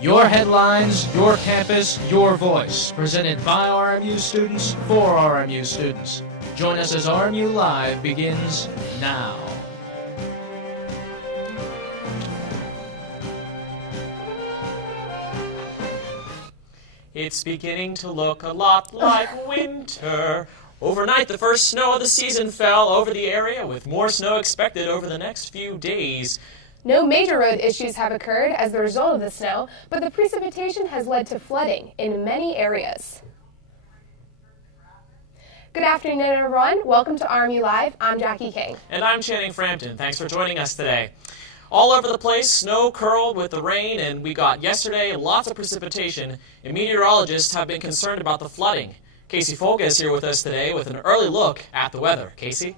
Your headlines, your campus, your voice. Presented by RMU students for RMU students. Join us as RMU Live begins now. It's beginning to look a lot like winter. Overnight, the first snow of the season fell over the area, with more snow expected over the next few days. No major road issues have occurred as a result of the snow, but the precipitation has led to flooding in many areas. Good afternoon, everyone. Welcome to RMU Live. I'm Jackie King. And I'm Channing Frampton. Thanks for joining us today. All over the place, snow curled with the rain, and we got yesterday lots of precipitation, and meteorologists have been concerned about the flooding. Casey Folga is here with us today with an early look at the weather. Casey?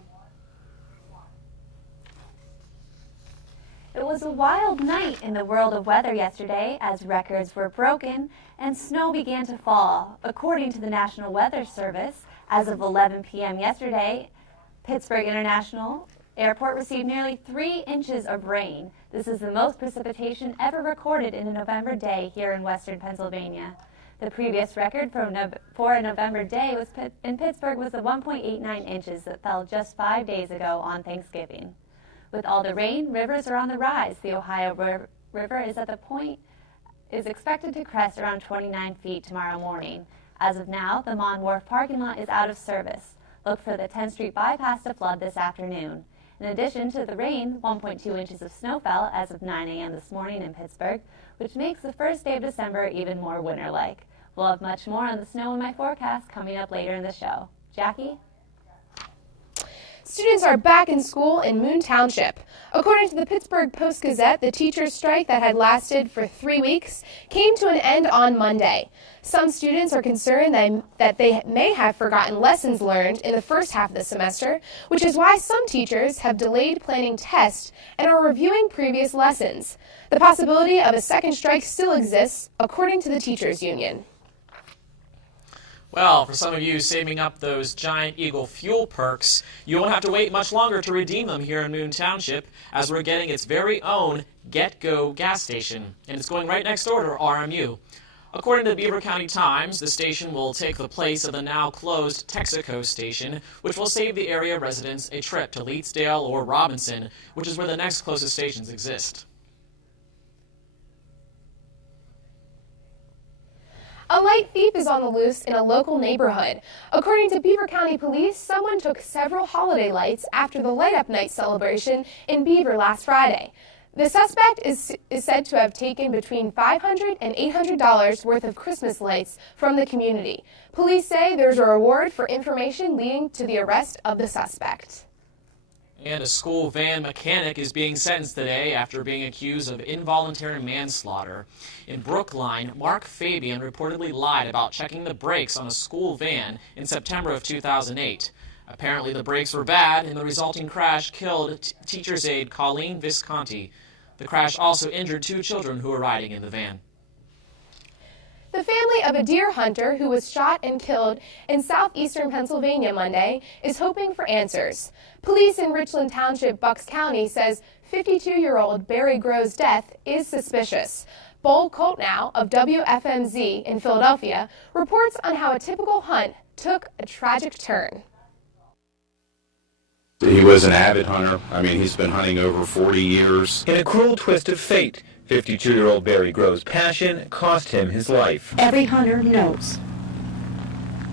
It was a wild night in the world of weather yesterday as records were broken and snow began to fall. According to the National Weather Service, as of 11 p.m. yesterday, Pittsburgh International Airport received nearly 3 inches of rain. This is the most precipitation ever recorded in a November day here in western Pennsylvania. The previous record for a November day in Pittsburgh was the 1.89 inches that fell just 5 days ago on Thanksgiving. With all the rain, rivers are on the rise. The Ohio River is expected to crest around 29 feet tomorrow morning. As of now, the Mon Wharf parking lot is out of service. Look for the 10th Street bypass to flood this afternoon. In addition to the rain, 1.2 inches of snow fell as of 9 a.m. this morning in Pittsburgh, which makes the first day of December even more winter-like. We'll have much more on the snow in my forecast coming up later in the show. Jackie? Students are back in school in Moon Township. According to the Pittsburgh Post-Gazette, the teachers' strike that had lasted for 3 weeks came to an end on Monday. Some students are concerned that they may have forgotten lessons learned in the first half of the semester, which is why some teachers have delayed planning tests and are reviewing previous lessons. The possibility of a second strike still exists, according to the teachers' union. Well, for some of you saving up those Giant Eagle fuel perks, you won't have to wait much longer to redeem them here in Moon Township, as we're getting its very own Get-Go gas station, and it's going right next door to RMU. According to the Beaver County Times, the station will take the place of the now closed Texaco station, which will save the area residents a trip to Leetsdale or Robinson, which is where the next closest stations exist. A light thief is on the loose in a local neighborhood. According to Beaver County Police, someone took several holiday lights after the Light Up Night celebration in Beaver last Friday. The suspect is said to have taken between $500 and $800 worth of Christmas lights from the community. Police say there's a reward for information leading to the arrest of the suspect. And a school van mechanic is being sentenced today after being accused of involuntary manslaughter. In Brookline, Mark Fabian reportedly lied about checking the brakes on a school van in September of 2008. Apparently the brakes were bad, and the resulting crash killed teacher's aide Colleen Visconti. The crash also injured 2 children who were riding in the van. The family of a deer hunter who was shot and killed in southeastern Pennsylvania Monday is hoping for answers. Police in Richland Township, Bucks County, says 52-year-old Barry Grove's death is suspicious. Bold Coltnow of WFMZ in Philadelphia reports on how a typical hunt took a tragic turn. He was an avid hunter. I mean, he's been hunting over 40 years. In a cruel twist of fate, 52-year-old Barry Grove's passion cost him his life. Every hunter knows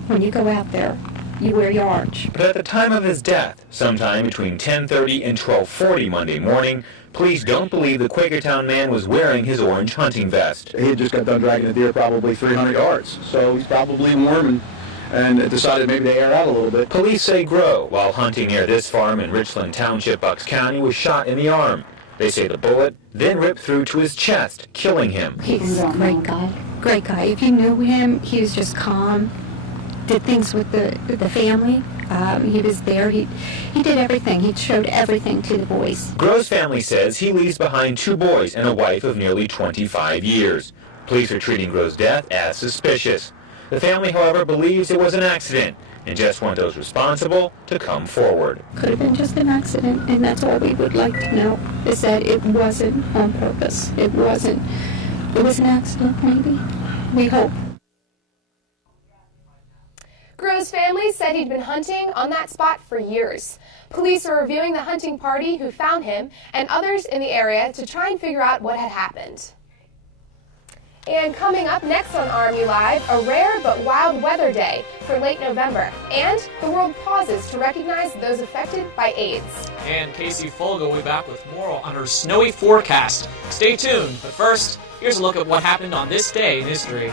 when you go out there, you wear your orange. But at the time of his death, sometime between 10:30 and 12:40 Monday morning, police don't believe the Quakertown man was wearing his orange hunting vest. He had just got done dragging a deer probably 300 yards, so he's probably warm and decided maybe to air out a little bit. Police say Grove, while hunting near this farm in Richland Township, Bucks County, was shot in the arm. They say the bullet then ripped through to his chest, killing him. He's a great guy. Great guy. If you knew him, he was just calm. Did things with the family. He was there. He did everything. He showed everything to the boys. Grove's family says he leaves behind 2 boys and a wife of nearly 25 years. Police are treating Grove's death as suspicious. The family, however, believes it was an accident and just want those responsible to come forward. Could have been just an accident, and that's all we would like to know, is that it wasn't on purpose. It wasn't it was an accident, maybe. We hope. Grove's family said he'd been hunting on that spot for years. Police are reviewing the hunting party who found him and others in the area to try and figure out what had happened. And coming up next on RMU Live, a rare but wild weather day for late November. And the world pauses to recognize those affected by AIDS. And Casey Folga will be back with more on her snowy forecast. Stay tuned, but first, here's a look at what happened on this day in history.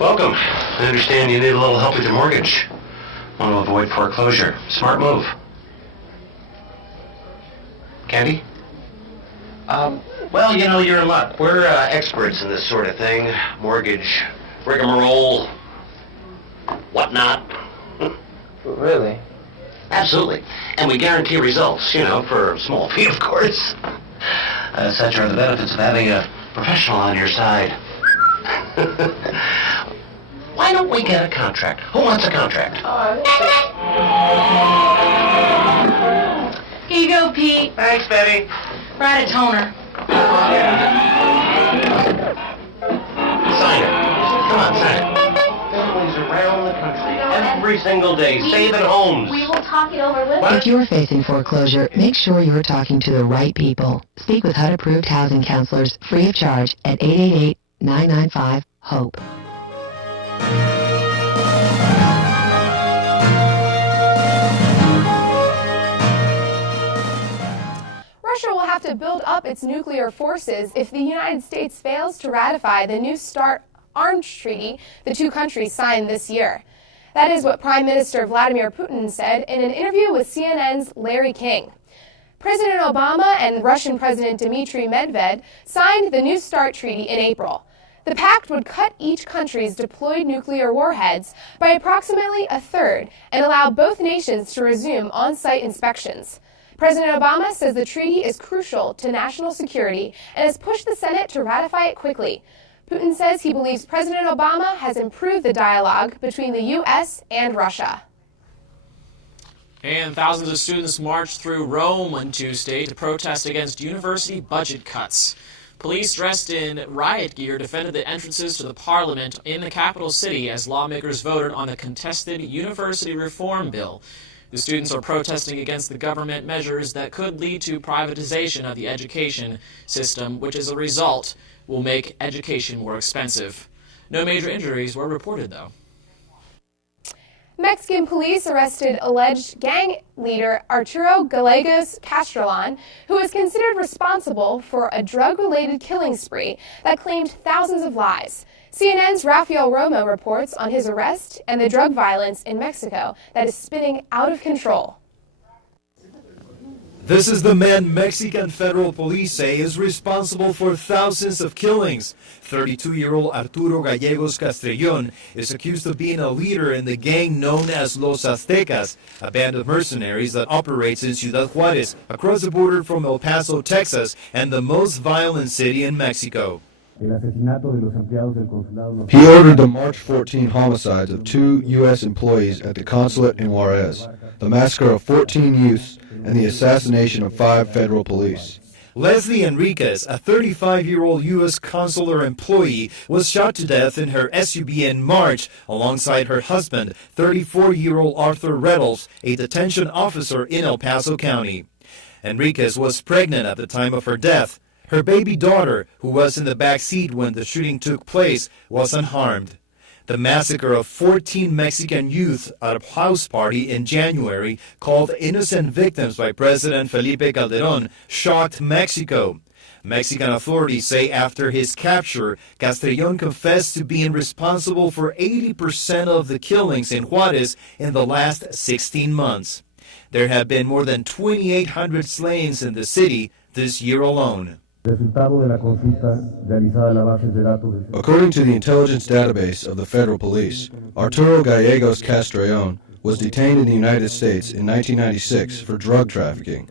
Welcome. I understand you need a little help with your mortgage. Want to avoid foreclosure. Smart move. Candy? Well, you know, you're in luck. We're experts in this sort of thing. Mortgage, rigmarole, whatnot. Really? Absolutely. And we guarantee results, you know, for a small fee, of course. Such are the benefits of having a professional on your side. Why don't we get a contract? Who wants a contract? Here you go, Pete. Thanks, Betty. Write a toner. Sign it. Come on, sign it. Families around the country, every single day, saving homes. We will talk it over with If you're facing foreclosure, make sure you're talking to the right people. Speak with HUD-approved housing counselors free of charge at 888-995-HOPE. Russia will have to build up its nuclear forces if the United States fails to ratify the New START arms treaty the two countries signed this year. That is what Prime Minister Vladimir Putin said in an interview with CNN's Larry King. President Obama and Russian President Dmitry Medvedev signed the New START treaty in April. The pact would cut each country's deployed nuclear warheads by approximately a third and allow both nations to resume on-site inspections. President Obama says the treaty is crucial to national security and has pushed the Senate to ratify it quickly. Putin says he believes President Obama has improved the dialogue between the U.S. and Russia. And thousands of students marched through Rome on Tuesday to protest against university budget cuts. Police dressed in riot gear defended the entrances to the parliament in the capital city as lawmakers voted on the contested university reform bill. The students are protesting against the government measures that could lead to privatization of the education system, which as a result will make education more expensive. No major injuries were reported, though. Mexican police arrested alleged gang leader Arturo Gallegos Castrillon, who is considered responsible for a drug-related killing spree that claimed thousands of lives. CNN's Rafael Romo reports on his arrest and the drug violence in Mexico that is spinning out of control. This is the man Mexican federal police say is responsible for thousands of killings. 32-year-old Arturo Gallegos Castrillon is accused of being a leader in the gang known as Los Aztecas, a band of mercenaries that operates in Ciudad Juarez, across the border from El Paso, Texas, and the most violent city in Mexico. He ordered the March 14 homicides of 2 U.S. employees at the consulate in Juarez, the massacre of 14 youths, and the assassination of 5 federal police. Leslie Enriquez, a 35-year-old U.S. consular employee, was shot to death in her SUV in March alongside her husband, 34-year-old Arthur Reynolds, a detention officer in El Paso County. Enriquez was pregnant at the time of her death. Her baby daughter, who was in the back seat when the shooting took place, was unharmed. The massacre of 14 Mexican youth at a house party in January, called innocent victims by President Felipe Calderón, shocked Mexico. Mexican authorities say after his capture, Castrellón confessed to being responsible for 80% of the killings in Juarez in the last 16 months. There have been more than 2,800 slayings in the city this year alone. According to the intelligence database of the federal police, Arturo Gallegos Castrellón was detained in the United States in 1996 for drug trafficking.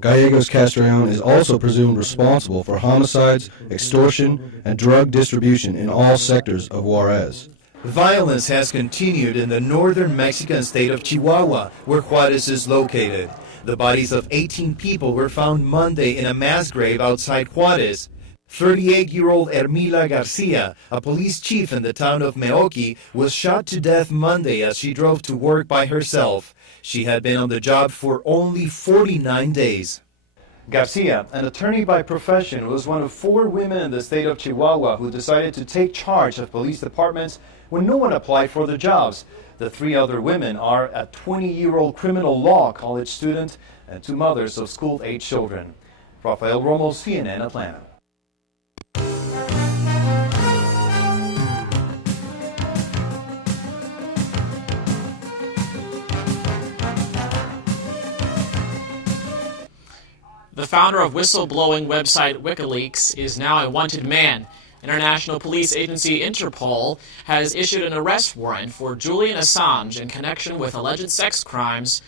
Gallegos Castrellón is also presumed responsible for homicides, extortion, and drug distribution in all sectors of Juarez. Violence has continued in the northern Mexican state of Chihuahua, where Juarez is located. The bodies of 18 people were found Monday in a mass grave outside Juarez. 38-year-old Ermila Garcia, a police chief in the town of Meoqui, was shot to death Monday as she drove to work by herself. She had been on the job for only 49 days. Garcia, an attorney by profession, was one of 4 women in the state of Chihuahua who decided to take charge of police departments when no one applied for the jobs. The 3 other women are a 20-year-old criminal law college student and 2 mothers of school-age children. Rafael Romo, CNN, Atlanta. The founder of whistleblowing website WikiLeaks is now a wanted man. International police agency Interpol has issued an arrest warrant for Julian Assange in connection with alleged sex crimes.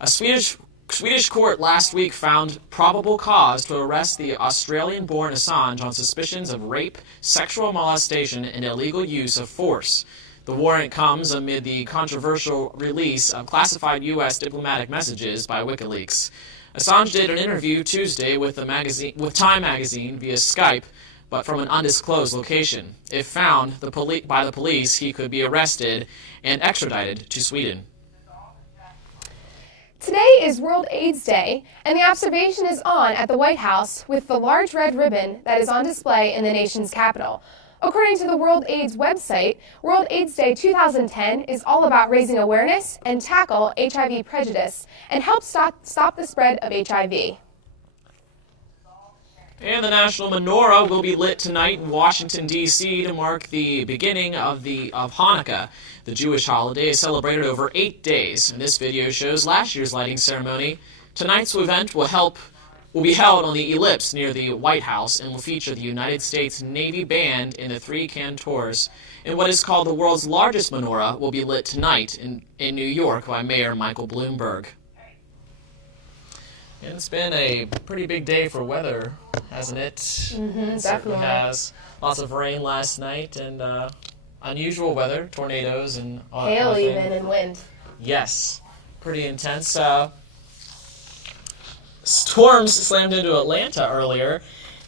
A Swedish court last week found probable cause to arrest the Australian-born Assange on suspicions of rape, sexual molestation, and illegal use of force. The warrant comes amid the controversial release of classified U.S. diplomatic messages by WikiLeaks. Assange did an interview Tuesday with Time magazine via Skype, but from an undisclosed location. If found by the police, he could be arrested and extradited to Sweden. Today is World AIDS Day, and the observation is on at the White House with the large red ribbon that is on display in the nation's capital. According to the World AIDS website, World AIDS Day 2010 is all about raising awareness and tackle HIV prejudice and help stop the spread of HIV. And the National Menorah will be lit tonight in Washington, D.C. to mark the beginning of Hanukkah. The Jewish holiday is celebrated over 8 days, and this video shows last year's lighting ceremony. Tonight's event will be held on the ellipse near the White House and will feature the United States Navy Band and the 3 cantors. And what is called the world's largest menorah will be lit tonight in New York by Mayor Michael Bloomberg. And it's been a pretty big day for weather, hasn't it? It certainly has. Lots of rain last night and unusual weather, tornadoes and all that hail kind of thing. even and wind. Yes, pretty intense. Storms slammed into Atlanta earlier,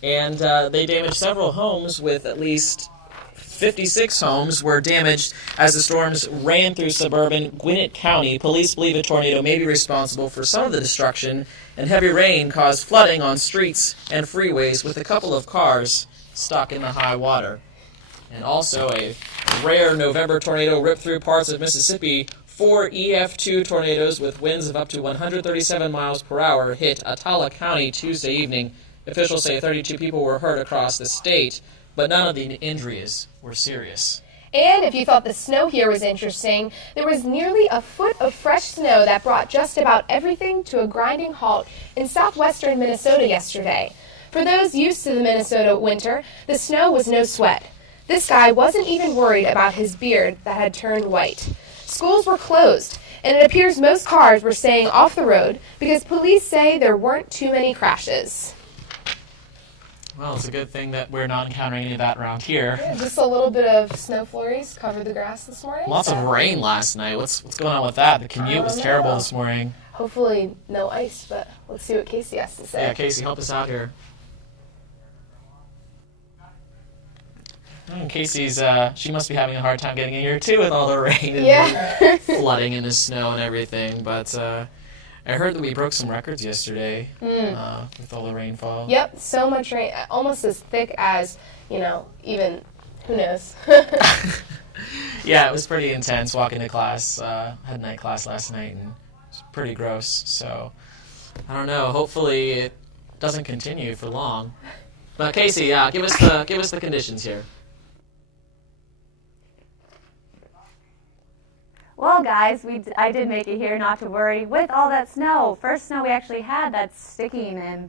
and they damaged several homes, with at least 56 homes were damaged as the storms ran through suburban Gwinnett County. Police believe a tornado may be responsible for some of the destruction, and heavy rain caused flooding on streets and freeways, with a couple of cars stuck in the high water. And also a rare November tornado ripped through parts of Mississippi. 4 EF2 tornadoes with winds of up to 137 miles per hour hit Attala County Tuesday evening. Officials say 32 people were hurt across the state, but none of the injuries were serious. And if you thought the snow here was interesting, there was nearly a foot of fresh snow that brought just about everything to a grinding halt in southwestern Minnesota yesterday. For those used to the Minnesota winter, the snow was no sweat. This guy wasn't even worried about his beard that had turned white. Schools were closed, and it appears most cars were staying off the road because police say there weren't too many crashes. Well, it's a good thing that we're not encountering any of that around here. Yeah, just a little bit of snow flurries covered the grass this morning. Lots of rain last night. What's going on with that? The commute was terrible this morning. Hopefully no ice, but let's see what Casey has to say. Yeah, Casey, help us out here. Casey's, she must be having a hard time getting in here too with all the rain and flooding and the snow and everything. But I heard that we broke some records yesterday with all the rainfall. Yep, so much rain, almost as thick as, even, who knows? Yeah, it was pretty intense walking to class. Had night class last night, and it was pretty gross. So, I don't know. Hopefully it doesn't continue for long. But Casey, give us the conditions here. Well, guys, I did make it here, not to worry. With all that snow, first snow we actually had that's sticking and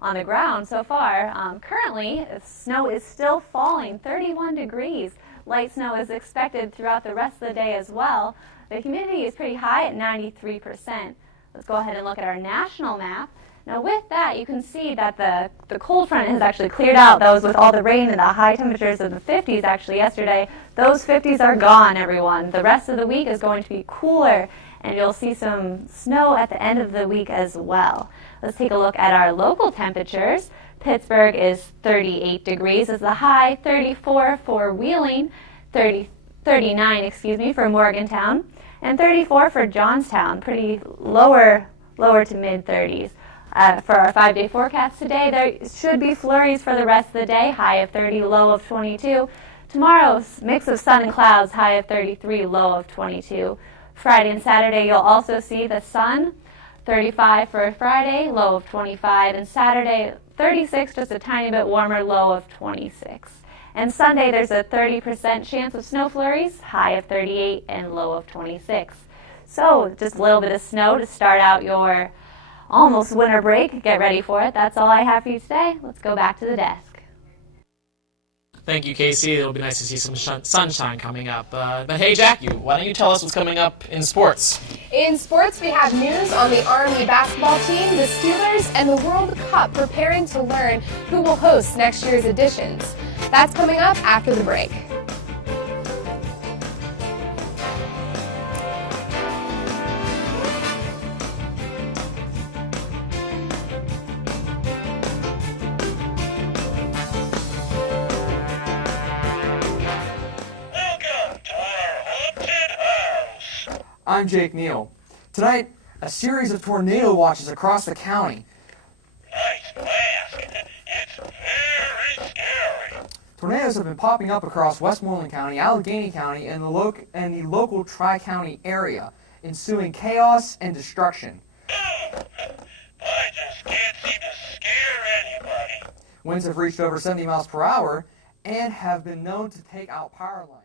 on the ground so far. Currently, snow is still falling, 31 degrees. Light snow is expected throughout the rest of the day as well. The humidity is pretty high at 93%. Let's go ahead and look at our national map. Now with that, you can see that the cold front has actually cleared out. That was with all the rain and the high temperatures of the 50s actually yesterday. Those 50s are gone, everyone. The rest of the week is going to be cooler, and you'll see some snow at the end of the week as well. Let's take a look at our local temperatures. Pittsburgh is 38 degrees is the high, 34 for Wheeling, 39 for Morgantown, and 34 for Johnstown. Pretty lower to mid 30s. For our 5-day forecast today, there should be flurries for the rest of the day, high of 30, low of 22. Tomorrow's mix of sun and clouds, high of 33, low of 22. Friday and Saturday, you'll also see the sun, 35 for Friday, low of 25, and Saturday, 36, just a tiny bit warmer, low of 26. And Sunday, there's a 30% chance of snow flurries, high of 38 and low of 26. So just a little bit of snow to start out your almost winter break. Get ready for it. That's all I have for you today. Let's go back to the desk. Thank you, Casey. It'll be nice to see some sunshine coming up. But hey, Jackie, why don't you tell us what's coming up in sports? In sports, we have news on the RMU basketball team, the Steelers, and the World Cup preparing to learn who will host next year's editions. That's coming up after the break. I'm Jake Neal. Tonight, a series of tornado watches across the county. Nice mask. It's very scary. Tornadoes have been popping up across Westmoreland County, Allegheny County, and the local Tri-County area, ensuing chaos and destruction. I just can't seem to scare anybody. Winds have reached over 70 miles per hour and have been known to take out power lines.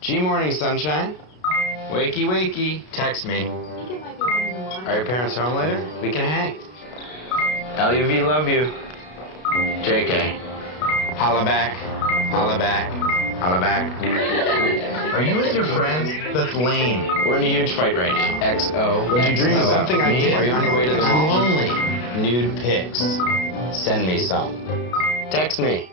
G-Morning, sunshine. Wakey, wakey. Text me. Are your parents home later? We can hang. LUV, love you. JK. Holla back. Holla back. Holla back. Are you with your friends? That's lame. We're in a huge fight right now. XO. What'd you dream about? Something I did. Are you on your way to the mall? Lonely. Nude pics. Send me some. Text me.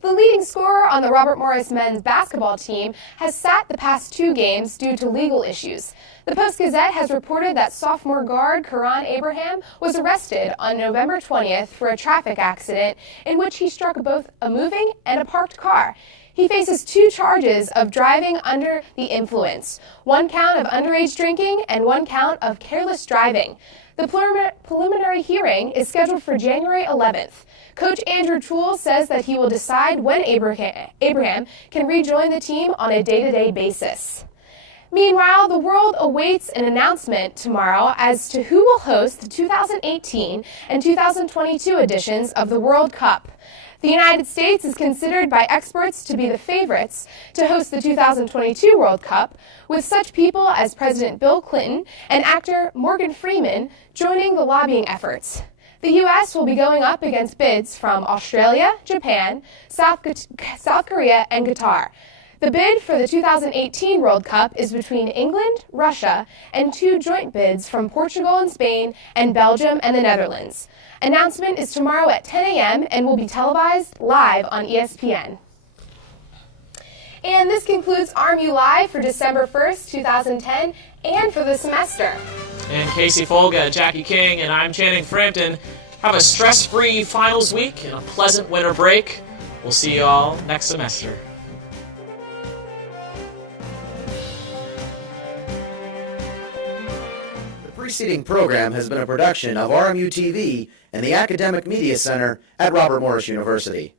The leading scorer on the Robert Morris men's basketball team has sat the past 2 games due to legal issues. The Post-Gazette has reported that sophomore guard Karan Abraham was arrested on November 20th for a traffic accident in which he struck both a moving and a parked car. He faces 2 charges of driving under the influence, 1 count of underage drinking and 1 count of careless driving. The preliminary hearing is scheduled for January 11th. Coach Andrew Toole says that he will decide when Abraham can rejoin the team on a day-to-day basis. Meanwhile, the world awaits an announcement tomorrow as to who will host the 2018 and 2022 editions of the World Cup. The United States is considered by experts to be the favorites to host the 2022 World Cup, with such people as President Bill Clinton and actor Morgan Freeman joining the lobbying efforts. The U.S. will be going up against bids from Australia, Japan, South Korea, and Qatar. The bid for the 2018 World Cup is between England, Russia, and 2 joint bids from Portugal and Spain and Belgium and the Netherlands. Announcement is tomorrow at 10 a.m. and will be televised live on ESPN. And this concludes RMU Live for December 1st, 2010, and for the semester. And Casey Folga, Jackie King, and I'm Channing Frampton. Have a stress-free finals week and a pleasant winter break. We'll see you all next semester. preceding program has been a production of RMU-TV and the Academic Media Center at Robert Morris University.